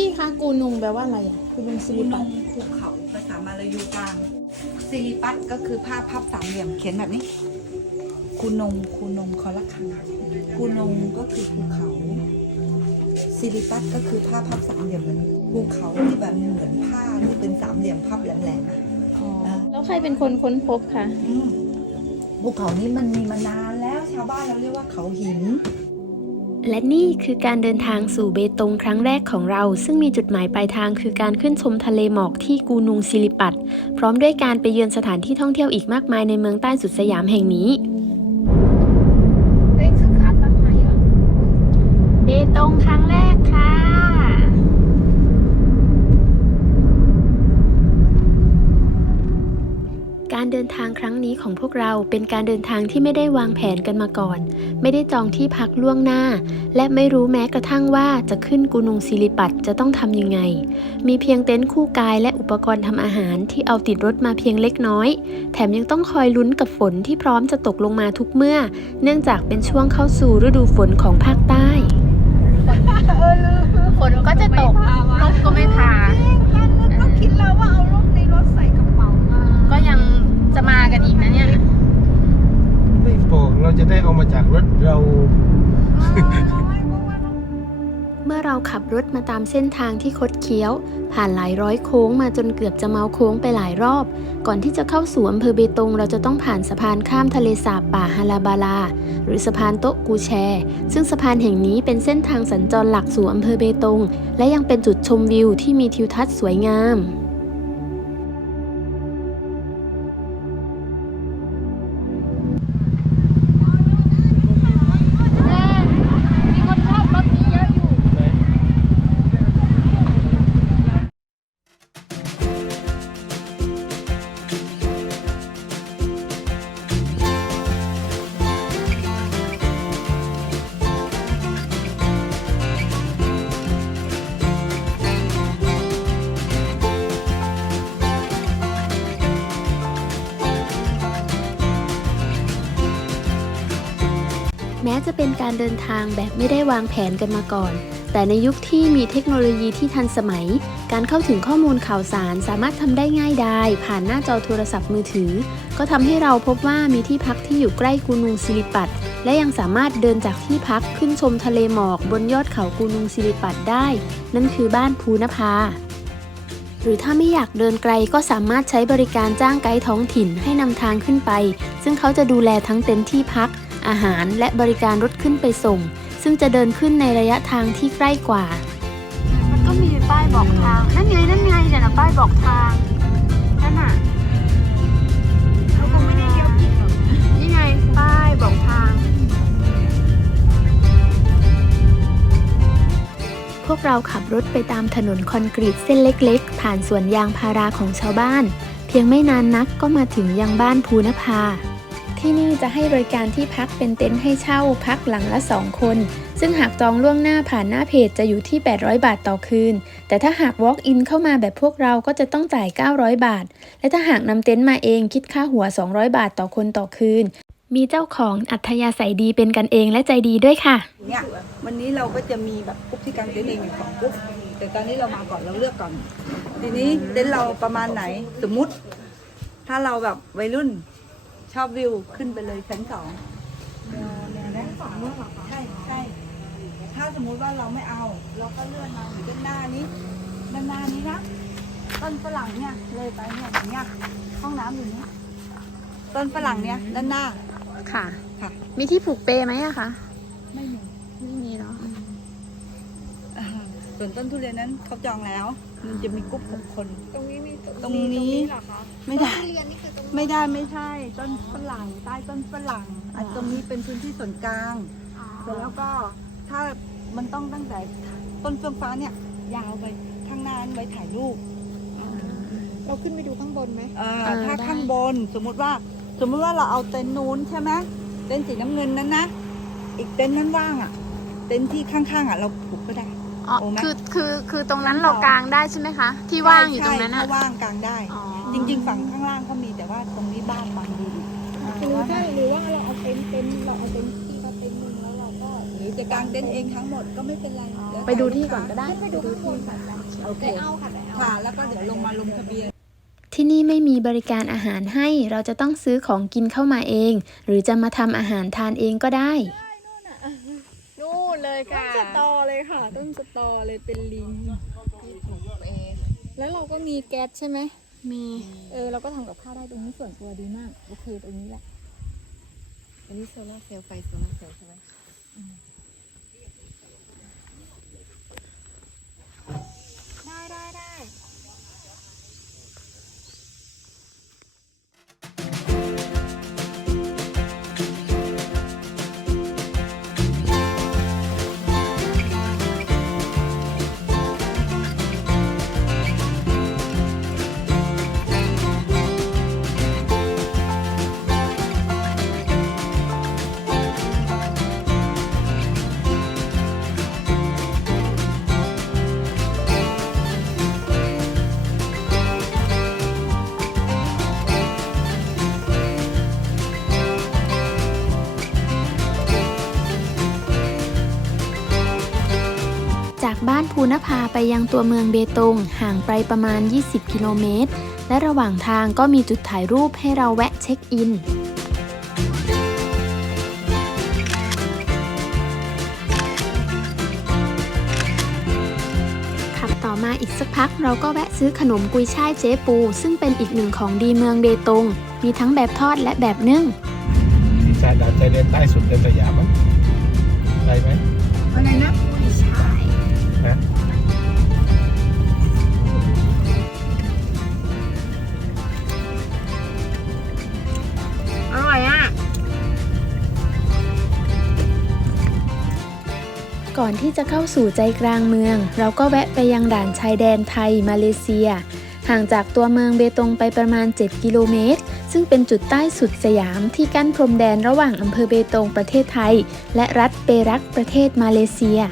พี่คะกูนุงแปลว่าอะไรอ่ะกูนุงศิริปัต ภูเขาภาษามาลายูกลางศิริปัตก็คือผ้าพับสามเหลี่ยมเขียนแบบนี้คูนงคอละคังคูนงก็คือภูเขาศิริปัตก็คือผ้าพับสามเหลี่ยมเหมือนภูเขาที่แบบเหมือนผ้าที่เป็นสามเหลี่ยมพับแหลมๆอะ แล้วใครเป็นคนค้นพบคะ ภูเขานี้มันมีมานานแล้วชาวบ้านเราเรียกว่าเขาหิน และนี่คือการเดินทางสู่เบตงครั้งแรกของเราซึ่งมีจุดหมายปลายทางคือการขึ้นชมทะเลหมอกที่กูนุงศิริปัตพร้อมด้วยการไปเยือนสถานที่ท่องเที่ยวอีกมากมายในเมืองใต้สุดสยามแห่งนี้เบตงครั้งแรกค่ะการเดินทางครั้งนี้ของพวกเราเป็นการเดินทางที่ไม่ได้วางแผนกันมาก่อนไม่ได้จองที่พักล่วงหน้าและไม่รู้แม้กระทั่งว่าจะขึ้นกูนุงศิริปัตจะต้องทำยังไงมีเพียงเต็นท์คู่กายและอุปกรณ์ทำอาหารที่เอาติดรถมาเพียงเล็กน้อยแถมยังต้องคอยลุ้นกับฝนที่พร้อมจะตกลงมาทุกเมื่อเนื่องจากเป็นช่วงเข้าสู่ฤดูฝนของภาคใต้ฝนก็จะตกลมก็ไม่พาก็คิดแล้วว่าเอาร่มในรถใส่กระเป๋ามาก็ยังจะมากันอีกนะเนี่ยไม่บอกเราจะได้เอามาจากรถเรา เมื่อเราขับรถมาตามเส้นทางที่คดเคี้ยวผ่านหลายร้อยโค้งมาจนเกือบจะเมาโค้งไปหลายรอบก่อนที่จะเข้าสู่อำเภอเบตงเราจะต้องผ่านสะพานข้ามทะเลสาบป่าฮาลาบาลาหรือสะพานโต๊ะกูแชซึ่งสะพานแห่งนี้เป็นเส้นทางสัญจรหลักสู่อำเภอเบตงและยังเป็นจุดชมวิวที่มีทิวทัศน์สวยงามแม้จะเป็นการเดินทางแบบไม่ได้วางแผนกันมาก่อนแต่ในยุคที่มีเทคโนโลยีที่ทันสมัยการเข้าถึงข้อมูลข่าวสารสามารถทำได้ง่ายดายผ่านหน้าจอโทรศัพท์มือถือก็ทำให้เราพบว่ามีที่พักที่อยู่ใกล้กูนุงศิริปัตและยังสามารถเดินจากที่พักขึ้นชมทะเลหมอกบนยอดเขากูนุงศิริปัตได้นั่นคือบ้านภูนภาหรือถ้าไม่อยากเดินไกลก็สามารถใช้บริการจ้างไกด์ท้องถิ่นให้นำทางขึ้นไปซึ่งเขาจะดูแลทั้งเต็นท์ที่พักอาหารและบริการรถขึ้นไปส่งซึ่งจะเดินขึ้นในระยะทางที่ใกล้กว่ามันก็มีป้ายบอกทางนั่นไงเดี๋ยวนะป้ายบอกทางนั่นน่ะเราคงไม่ได้เลี้ยวผิดหรอกนี่ไงป้ายบอกทางพวกเราขับรถไปตามถนนคอนกรีตเส้นเล็กๆผ่านสวนยางพาราของชาวบ้านเพียงไม่นานนักก็มาถึงยังบ้านภูนภาที่นี่จะให้บริการที่พักเป็นเต็นท์ให้เช่าพักหลังละ2คนซึ่งหากจองล่วงหน้าผ่านหน้าเพจจะอยู่ที่800 บาทต่อคืนแต่ถ้าหาก walk in เข้ามาแบบพวกเราก็จะต้องจ่าย900 บาทและถ้าหากนำเต็นท์มาเองคิดค่าหัว200 บาทต่อคนต่อคืนมีเจ้าของอัธยาศัยดีเป็นกันเองและใจดีด้วยค่ะเนี่ยวันนี้เราก็จะมีแบบกรุ๊ปที่กางเต็นท์เองอยู่2กรุ๊ปแต่ตอนนี้เรามาก่อนเราเลือกก่อนทีนี้เต็นท์เราประมาณไหนสมมุติถ้าเราแบบวัยรุ่นชอบวิวขึ้นไปเลยชั้น2ใช่ถ้าสมมุติว่าเราไม่เอาเราก็เลื่อนมาอยู่ด้านหน้านี้นะต้นฝรั่งเนี่ยเลยไปเนี่ยอย่างเงี้ยห้องน้ำอยู่นี้ต้นฝรั่งเนี่ยด้านหน้าค่ะมีที่ผูกเปไหมอะคะไม่มีเนาะส่วนต้นทุเรียนนั้นเขาจองแล้วมันจะมีกรุ๊ป6 คนตรงนี้เหรอคะไม่ได้ไม่ใช่ต้นฝรั่งใต้ต้นฝรั่งตรงนี้เป็นพื้นที่ส่วนกลางเสร็จแล้วก็ถ้ามันต้องตั้งแต่ต้นเฟื่องฟ้าเนี่ยยาวไปข้างหน้าไว้ถ่ายรูปเราขึ้นไปดูข้างบนไหมถ้าข้างบนสมมุติว่าเราเอาเต็นท์นู้นใช่ไหมเต็นท์สีน้ำเงินนั้นนะอีกเต็นท์นั้นว่างอ่ะเต็นท์ที่ข้างๆเราผูกก็ได้คือตรงนั้นเรากางได้ใช่ไหมคะที่ว่างอยู่ตรงนั้นถ้าว่างกางได้จริงๆฝั่งข้างล่างก็มีแต่ว่าตรงนี้บ้านบางดีหรือว่าเราเอาเต็นท์เราเอาเต็นท์ที่เราเต็นท์นึงแล้วเราก็ หรือ รือจะกางเต็นท์เองทั้งหมดก็ไม่เป็นไรแล้ว ไปดูที่ก่อนก็ได้ ไปดูที่ก่อนโอเคค่ะแล้วก็เดี๋ยวลงมาลงทะเบียน ที่นี่ไม่มีบริการอาหารให้ เราจะต้องซื้อของกินเข้ามาเอง หรือจะมาทำอาหารทานเองก็ได้ นู่นเลยค่ะ ต้นสตอเลยค่ะ ต้นสตอเลยเป็นลิง แล้วเราก็มีแก๊สใช่ไหม มี เราก็ทำกับข้าวได้ตรงนี้ส่วนตัวดีมากโอเคตรงนี้แหละ อันนี้โซล่าร์เซลล์ไฟโซล่าร์เซลล์ใช่ไหม ได้ จากบ้านภูนภาไปยังตัวเมืองเบตงห่างไปประมาณ 20 กิโลเมตร และระหว่างทางก็มีจุดถ่ายรูปให้เราแวะเช็คอิน ขับต่อมาอีกสักพักเราก็แวะซื้อขนมกุยช่ายเจ๊ปู ซึ่งเป็นอีกหนึ่งของดีเมืองเบตง มีทั้งแบบทอดและแบบนึ่ง ที่ชายแดนชายแดนใต้สุดในสยามมั้งได้ไหม อะไรนะกุยช่าย นะ อร่อยอ่ะ ก่อนที่จะเข้าสู่ใจกลางเมือง เราก็แวะไปยังด่านชายแดนไทยมาเลเซีย ห่างจากตัวเมืองเบตงไปประมาณ 7 กิโลเมตร ซึ่งเป็นจุดใต้สุดสยามที่กั้นพรมแดนระหว่างอำเภอเบตงประเทศไทย และรัฐเปรักประเทศมาเลเซีย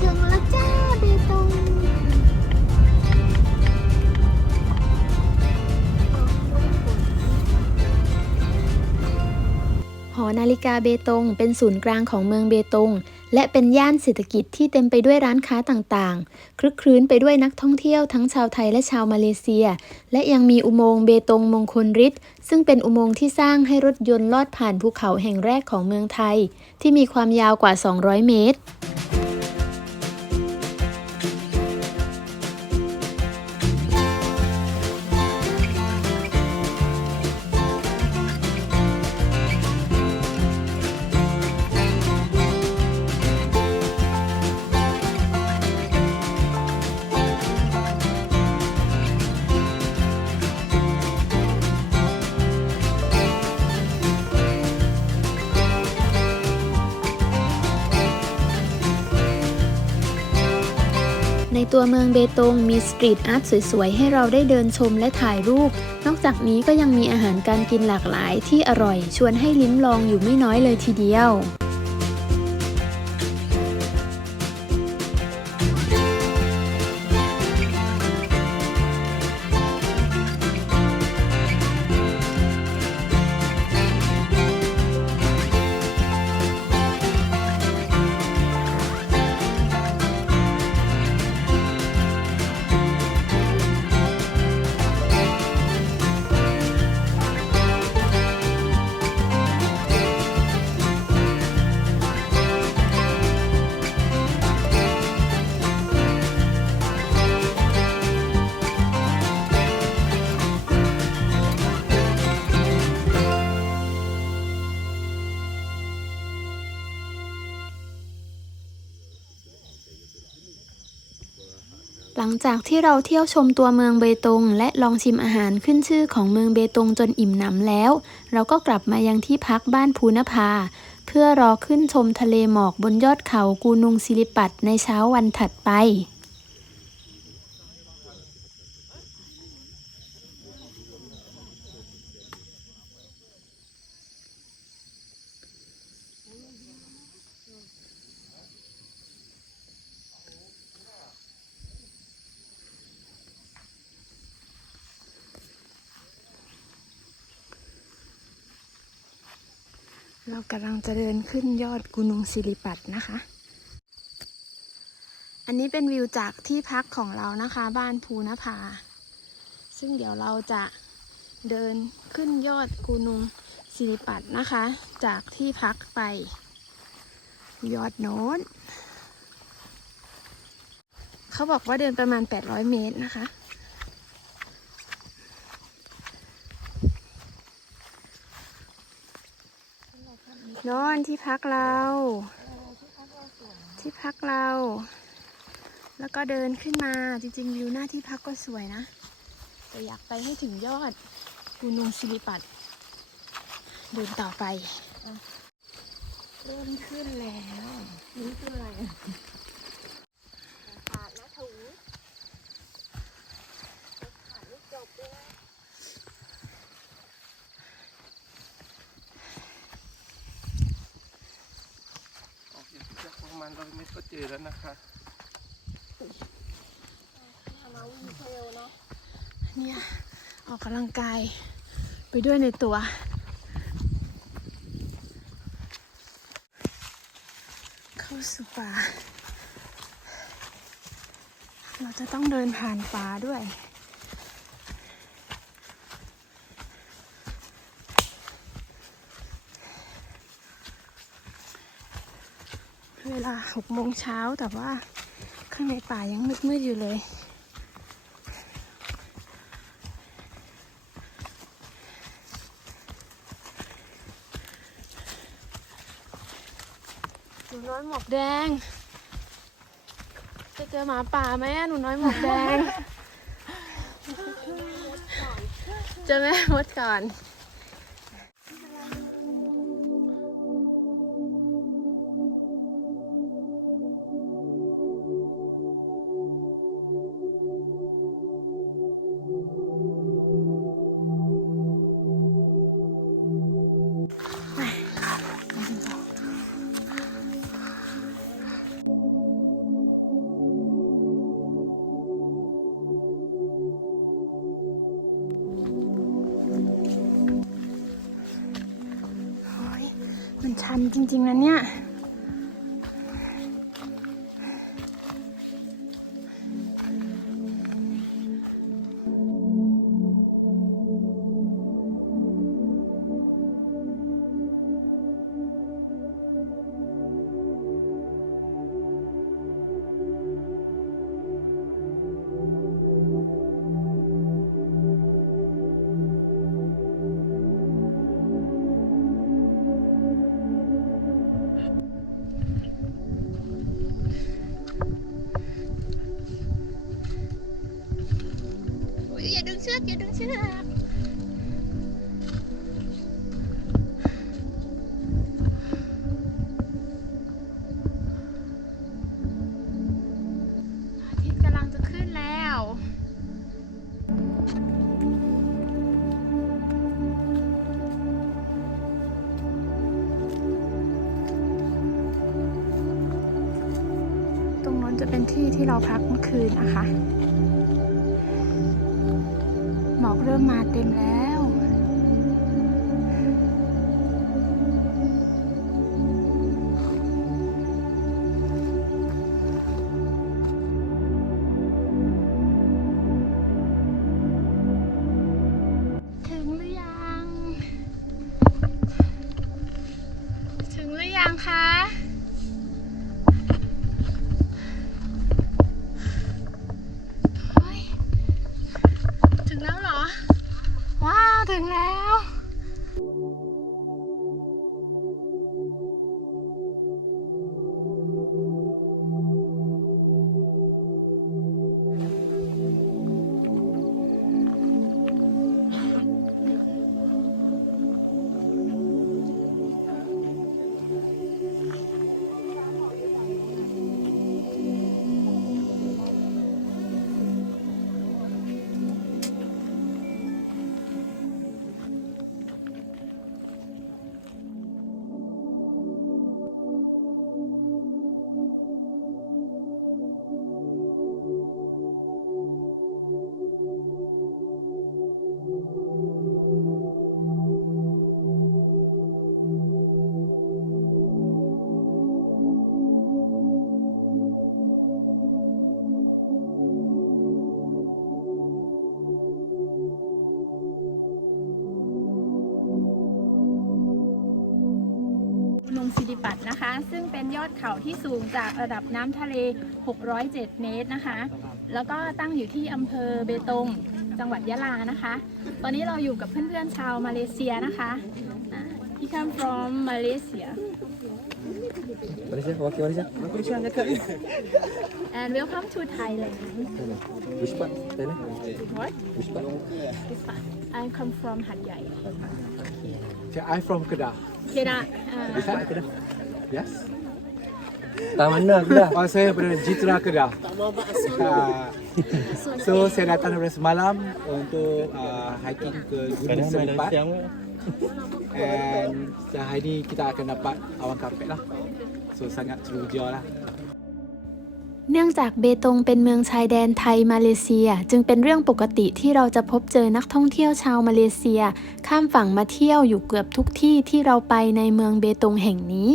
ถึงแล้วจ้าเบตง หอนาฬิกาเบตงเป็นศูนย์กลางของเมืองเบตง และเป็นย่านเศรษฐกิจที่เต็มไปด้วยร้านค้าต่างๆ คลึกครื้นไปด้วยนักท่องเที่ยวทั้งชาวไทยและชาวมาเลเซีย และยังมีอุโมงค์เบตงมงคลฤทธิ์ซึ่งเป็นอุโมงค์ที่สร้างให้รถยนต์ลอดผ่านภูเขาแห่งแรกของเมืองไทย ที่มีความยาวกว่า 200 เมตร ในตัวเมืองเบตงมีสตรีทอาร์ตสวยๆให้เราได้เดินชมและถ่ายรูป นอกจากนี้ก็ยังมีอาหารการกินหลากหลายที่อร่อยชวนให้ลิ้มลองอยู่ไม่น้อยเลยทีเดียว หลังจากที่เราเที่ยวชมตัวเมืองเบตงและลองชิมอาหารขึ้นชื่อของเมืองเบตงจนอิ่มหนำแล้วเราก็กลับมายังที่พักบ้านภูนภาเพื่อรอขึ้นชมทะเลหมอกบนยอดเขากูนุงศิริปัตในเช้าวันถัดไปเรากำลังจะเดินขึ้นยอดกูนุงศิริปัตนะคะ อันนี้เป็นวิวจากที่พักของเรานะคะบ้านภูนภาซึ่งเดี๋ยวเราจะเดินขึ้นยอดกูนุงศิริปัตนะคะจากที่พักไปยอดโน้นเขาบอกว่าเดินประมาณ800 เมตรนะคะโน้นที่พักเราแล้วก็เดินขึ้นมาจริงๆวิวหน้าที่พักก็สวยนะแต่อยากไปให้ถึงยอดกูนุงศิริปัตเดินต่อไปเริ่มขึ้นแล้วนี่คืออะไรขาดนะถุงขาดไม่จบด้วยนะออกจากประมาณ100 เมตรก็เจอแล้วนะคะเนี่ยออกกำลังกายไปด้วยในตัวเข้าสู่ป่าเราจะต้องเดินผ่านป่าด้วยเวลา6 โมงเช้าแต่ว่าข้างในป่ายังมืดๆอยู่เลยหนูน้อยหมวกแดงจะเจอหมาป่าไหมหนูน้อยหมวกแดงเจอแม่มดก่อนมันชันจริงๆนะเนี่ยอย่าดึงเชือกอาทิตย์กำลังจะขึ้นแล้วตรงนั้นจะเป็นที่เราพักเมื่อคืนนะคะหมอกเริ่มมาเต็มแล้วถึงหรือยังคะถึงแล้วเหรอว้า นะคะ ซึ่งเป็นยอดเขาที่สูงจากระดับน้ำทะเล 607 เมตรนะคะ แล้วก็ตั้งอยู่ที่อำเภอเบตง จังหวัดยะลานะคะ ตอนนี้เราอยู่กับเพื่อนๆชาวมาเลเซียนะคะที่ come from Malaysia and welcome to Thailand. Which part? Thailand? What? Which part? This part. I come from Hat Yai. I'm from Kedah. Kedah. Yes. Tak mana Kedah? Oh, saya berada di Jitra Kedah. So saya datang daripada semalam untuk hiking ke Gunung Seripat. And hari ni kita akan dapat awan kapet lah. So sangat teruja lah. เนื่องจากเบตงเป็นเมืองชายแดนไทยมาเลเซียจึงเป็นเรื่องปกติที่เราจะพบเจอนักท่องเที่ยวชาวมาเลเซียข้ามฝั่งมาเที่ยวอยู่เกือบทุกที่ที่เราไปในเมืองเบตงแห่งนี้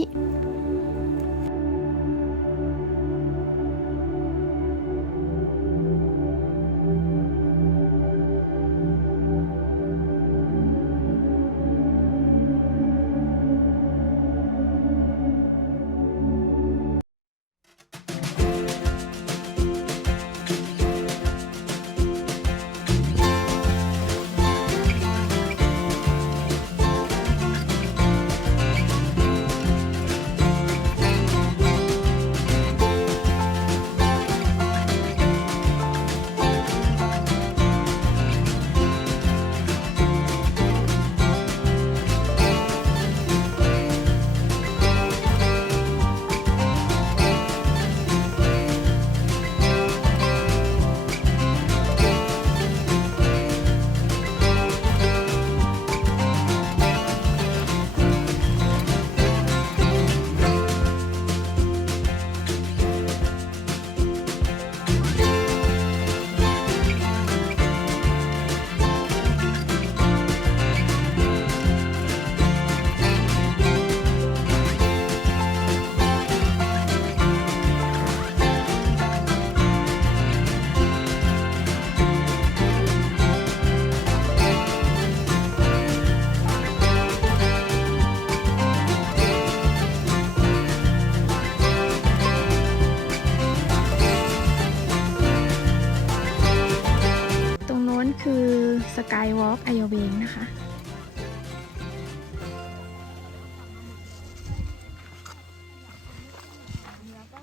คือสกายวอล์กไอโอเวงนะคะ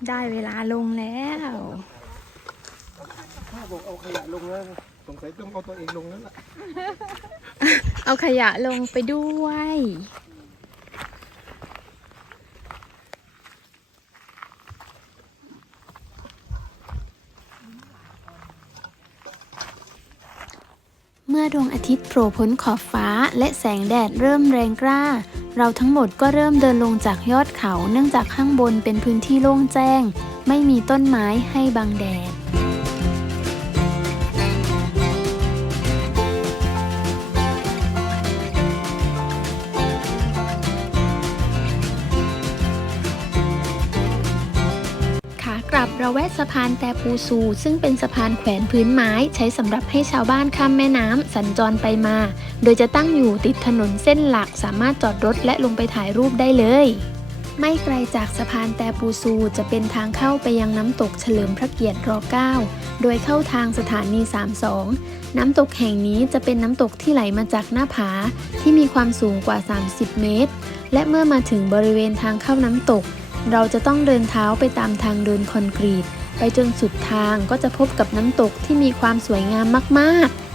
ได้เวลาลงแล้ว ถ้าบอกเอาขยะลงแล้วสงสัยต้องเอาตัวเองลงแล้วล่ะ เอาขยะลงไปด้วย เมื่อดวงอาทิตย์โผล่พ้นขอบฟ้าและแสงแดดเริ่มแรงกล้าเราทั้งหมดก็เริ่มเดินลงจากยอดเขาเนื่องจากข้างบนเป็นพื้นที่โล่งแจ้งไม่มีต้นไม้ให้บังแดดขากลับเราแวะสะพานแตปูซูซึ่งเป็นสะพานแขวนพื้นไม้ใช้สำหรับให้ชาวบ้านข้ามแม่น้ำสัญจรไปมาโดยจะตั้งอยู่ติดถนนเส้นหลักสามารถจอดรถและลงไปถ่ายรูปได้เลยไม่ไกลจากสะพานแตปูซูจะเป็นทางเข้าไปยังน้ำตกเฉลิมพระเกียรติร9โดยเข้าทางสถานี32น้ำตกแห่งนี้จะเป็นน้ำตกที่ไหลมาจากหน้าผาที่มีความสูงกว่า30เมตรและเมื่อมาถึงบริเวณทางเข้าน้ำตกเราจะต้องเดินเท้าไปตามทางเดินคอนกรีตไปจนสุดทางก็จะพบกับน้ำตกที่มีความสวยงามมากๆ